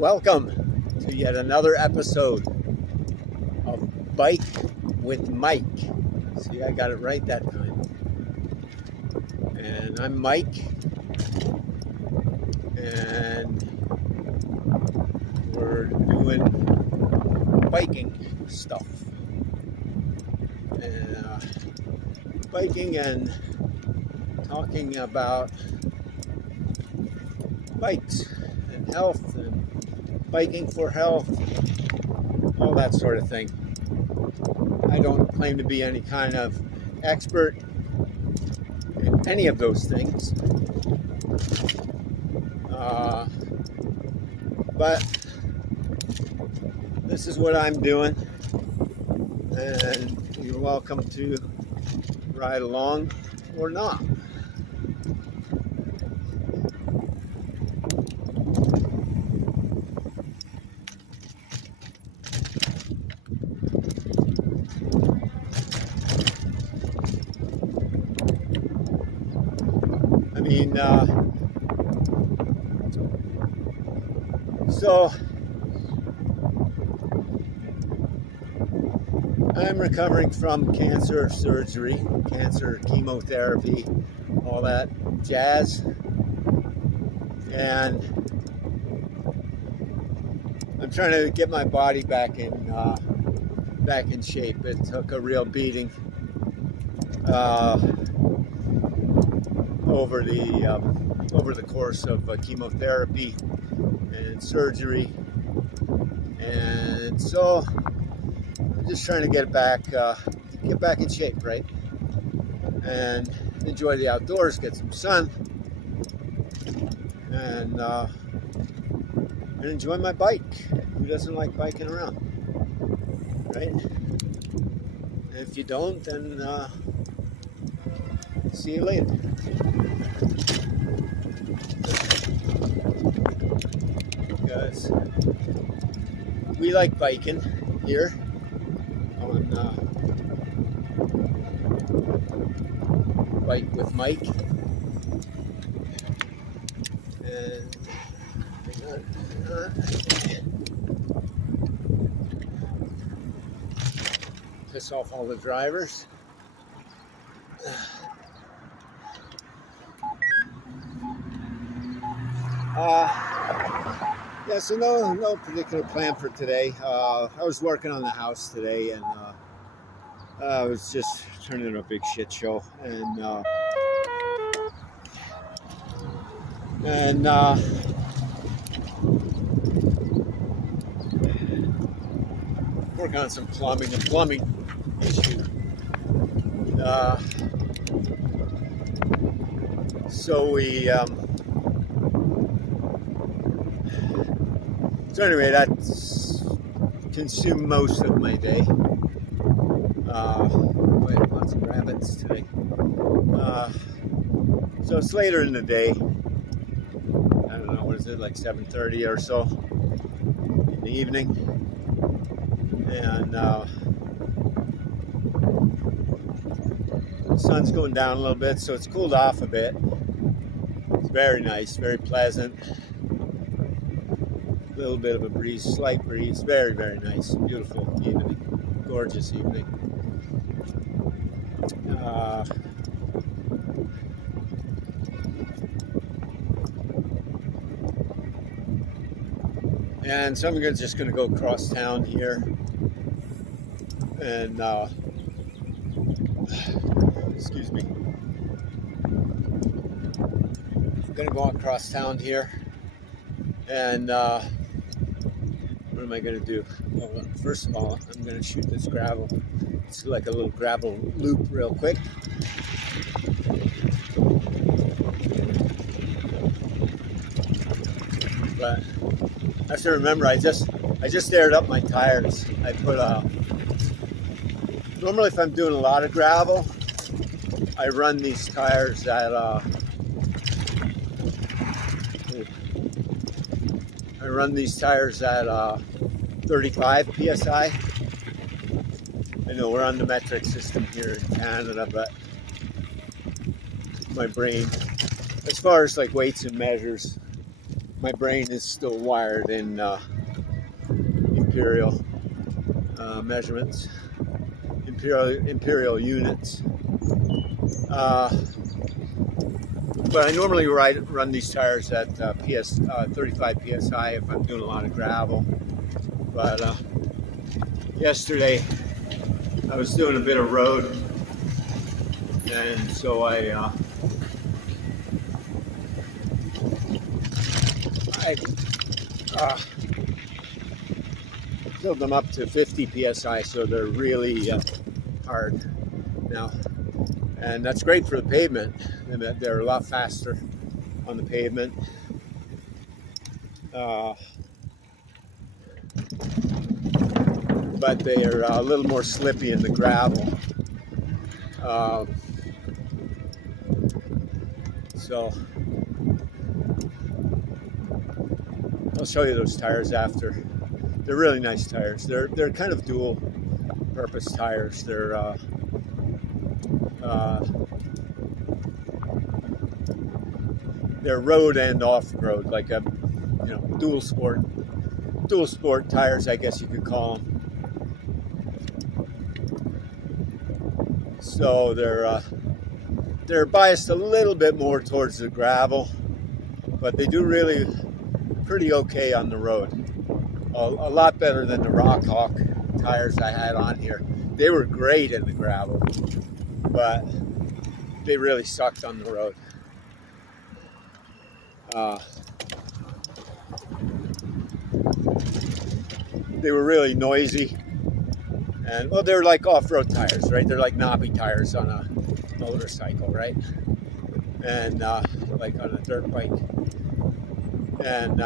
Welcome to yet another episode of Bike with Mike. See, I got it right that time. And I'm Mike, and we're doing biking stuff. And biking and talking about bikes and health and biking for health, all that sort of thing. I don't claim to be any kind of expert in any of those things, but this is what I'm doing, and you're welcome to ride along or not. So I'm recovering from cancer surgery, cancer chemotherapy, all that jazz, and I'm trying to get my body back in shape. It took a real beating over the course of chemotherapy and surgery, and so I'm just trying to get back in shape, right? And enjoy the outdoors, get some sun, and enjoy my bike. Who doesn't like biking around, right? And if you don't, then see you later. Because we like biking here on Bike with Mike, and piss off all the drivers. Yeah, so no particular plan for today. I was working on the house today, and I was just turning into a big shit show, and working on some plumbing issue. So anyway, that's consumed most of my day. Lots of rabbits today. So it's later in the day. I don't know, what is it, like 7:30 or so in the evening. And the sun's going down a little bit, so it's cooled off a bit. It's very nice, very pleasant. A little bit of a breeze, slight breeze, very, very nice, beautiful evening, gorgeous evening. And so I'm just going to go across town here, and excuse me. I'm going to go across town here, and what am I going to do? Well, first of all, I'm going to shoot this gravel. It's like a little gravel loop real quick. But I have to remember, I just aired up my tires. I put normally if I'm doing a lot of gravel, I run these tires at 35 psi. I know we're on the metric system here in Canada, but my brain, as far as like weights and measures, my brain is still wired in imperial measurements, imperial units. But I normally run these tires at 35 psi if I'm doing a lot of gravel. But yesterday I was doing a bit of road, and so I filled them up to 50 psi, so they're really hard now. And that's great for the pavement. They're a lot faster on the pavement. But they're a little more slippy in the gravel. So I'll show you those tires after. They're really nice tires. They're kind of dual purpose tires. They're road and off-road, like a dual sport tires, I guess you could call them. So they're biased a little bit more towards the gravel, but they do really pretty okay on the road. A lot better than the Rockhawk tires I had on here. They were great in the gravel, but they really sucked on the road. They were really noisy, and well, they're like off-road tires, right? They're like knobby tires on a motorcycle, right? And like on a dirt bike. And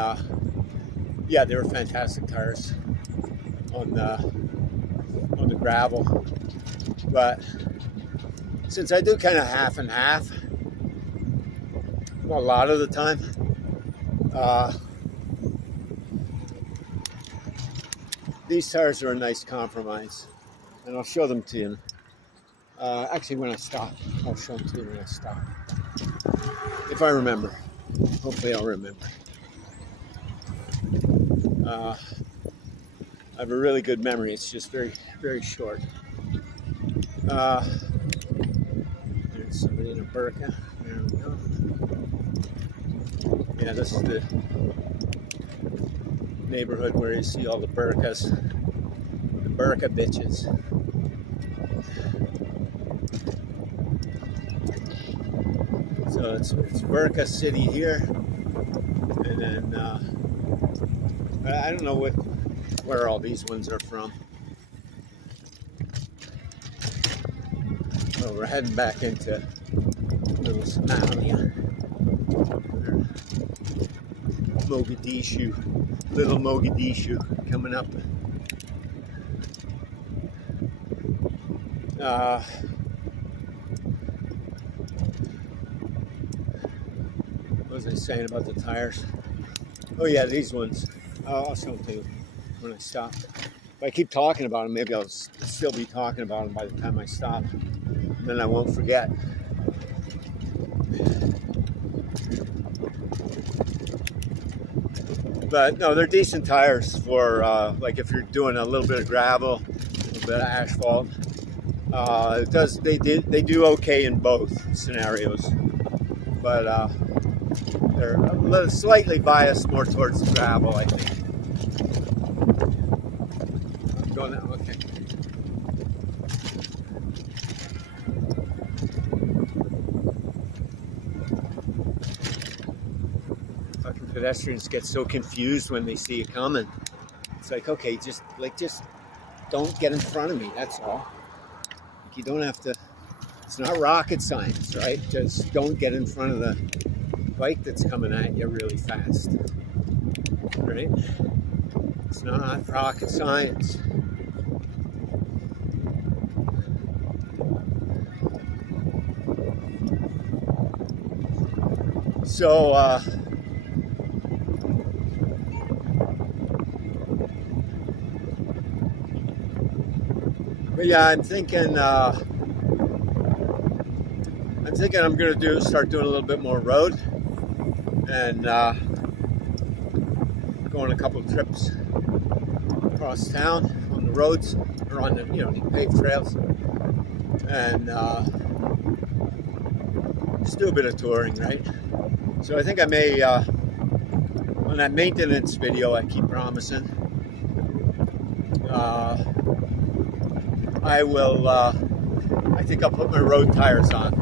yeah, they were fantastic tires on the gravel. But since I do kind of half and half, a lot of the time, these tires are a nice compromise, and I'll show them to you. Actually, when I stop, I'll show them to you when I stop. If I remember. Hopefully I'll remember. I have a really good memory. It's just very, very short. There's somebody in a burqa. There we go. Yeah, this is the neighborhood where you see all the burqas, the burqa bitches. So it's Burqa City here, and then I don't know where all these ones are from. So we're heading back into little Somalia, Mogadishu, little Mogadishu coming up. What was I saying about the tires? Oh yeah, these ones. I'll show them to you when I stop. If I keep talking about them, maybe I'll still be talking about them by the time I stop. Then I won't forget. But no, they're decent tires for like if you're doing a little bit of gravel, a little bit of asphalt. They do okay in both scenarios, but they're a little slightly biased more towards the gravel, I think. I'm going that, okay. Fucking pedestrians get so confused when they see you coming. It's like, okay, just don't get in front of me, that's all. Like, you don't have to, it's not rocket science, right? Just don't get in front of the bike that's coming at you really fast, right? It's not rocket science. So but yeah, I'm thinking I'm gonna start doing a little bit more road, and going a couple of trips across town on the roads or on the paved trails, and just do a bit of touring, right? So I think I may on that maintenance video I keep promising, I will. I think I'll put my road tires on,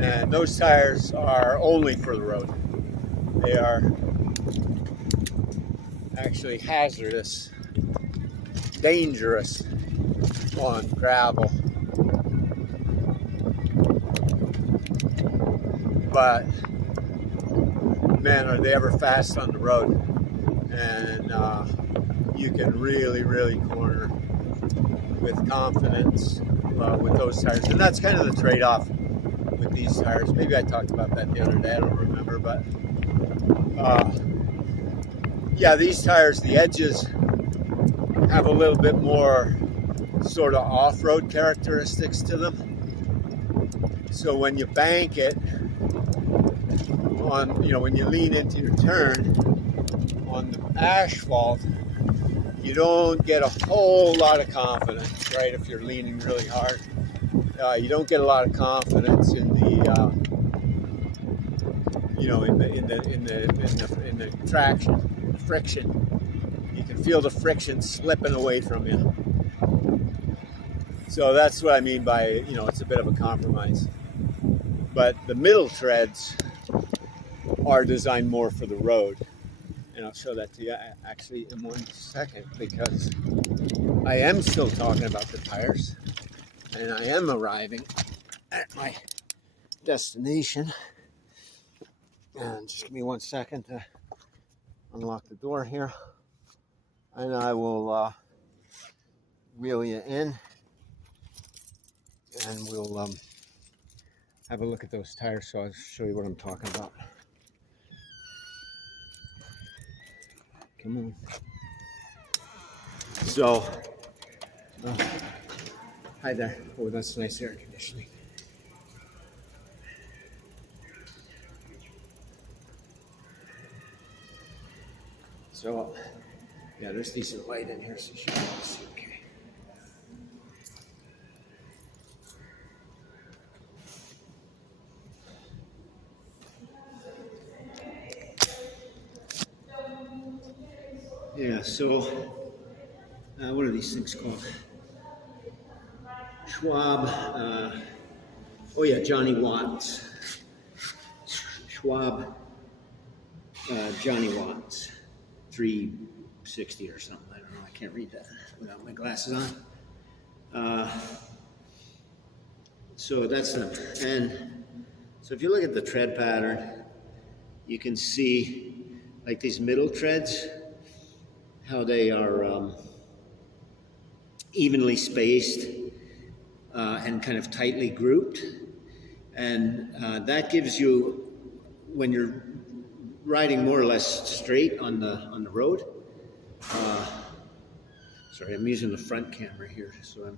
and those tires are only for the road. They are actually hazardous, dangerous on gravel. But man, are they ever fast on the road. And you can really, really corner with confidence with those tires. And that's kind of the trade-off with these tires. Maybe I talked about that the other day, I don't remember, but yeah, these tires, the edges have a little bit more sort of off-road characteristics to them. So when you bank it on, when you lean into your turn on the asphalt, you don't get a whole lot of confidence, right? If you're leaning really hard, you don't get a lot of confidence in the in the traction, the friction. You can feel the friction slipping away from you. So that's what I mean by, it's a bit of a compromise. But the middle treads are designed more for the road. And I'll show that to you actually in 1 second, because I am still talking about the tires and I am arriving at my destination. And just give me 1 second to unlock the door here, and I will wheel you in, and we'll have a look at those tires, so I'll show you what I'm talking about. Come on. So, hi there. Oh, that's nice air conditioning. So, yeah, there's decent light in here, so you should be able to see okay. Yeah, so what are these things called? Schwab, oh yeah, Johnny Watts. Schwab, Johnny Watts, 360 or something. I don't know, I can't read that without my glasses on. So that's them. And so if you look at the tread pattern, you can see like these middle treads, how they are evenly spaced and kind of tightly grouped. And that gives you, when you're riding more or less straight on the road, sorry, I'm using the front camera here, so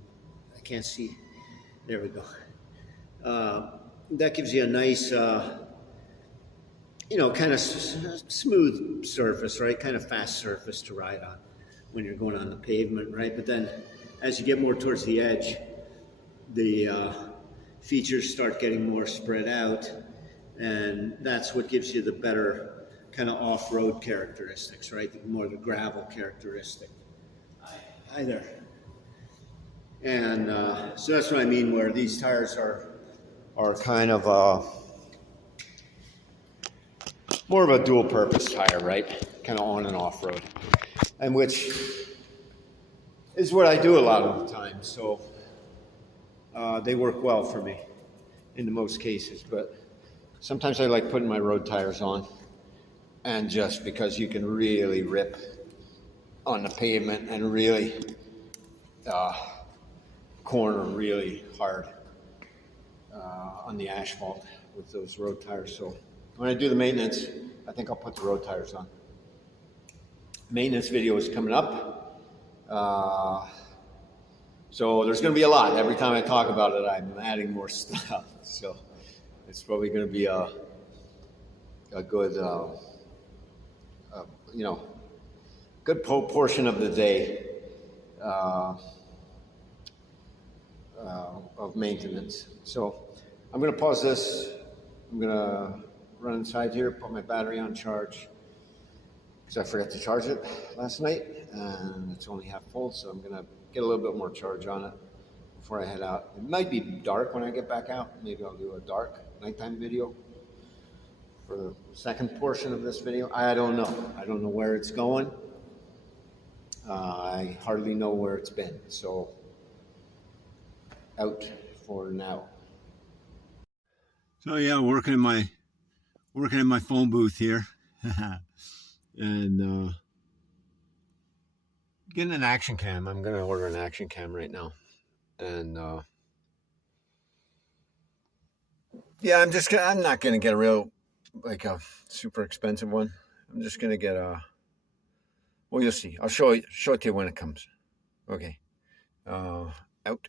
I can't see. There we go. That gives you a nice, kind of smooth surface, right? Kind of fast surface to ride on when you're going on the pavement, right? But then as you get more towards the edge, the features start getting more spread out, and that's what gives you the better kind of off-road characteristics, right? More the gravel characteristic. Hi there. And so that's what I mean, where these tires are kind of more of a dual-purpose tire, right? Kind of on and off-road, and which is what I do a lot of the time. So they work well for me in the most cases, but sometimes I like putting my road tires on, and just because you can really rip on the pavement and really corner really hard on the asphalt with those road tires. So when I do the maintenance, I think I'll put the road tires on. Maintenance video is coming up. So there's going to be a lot. Every time I talk about it, I'm adding more stuff. So it's probably going to be a good you know, good portion of the day uh, of maintenance. So I'm going to pause this. I'm going to run inside here, put my battery on charge, because I forgot to charge it last night, and it's only half full, so I'm going to get a little bit more charge on it before I head out. It might be dark when I get back out. Maybe I'll do a dark nighttime video for the second portion of this video. I don't know. I don't know where it's going. I hardly know where it's been, so out for now. So yeah, working in my phone booth here, and getting an action cam. I'm gonna order an action cam right now, and yeah, I'm not gonna get a real, like a super expensive one. I'm just gonna get a. Well, you'll see. I'll show it to you when it comes. Okay, out.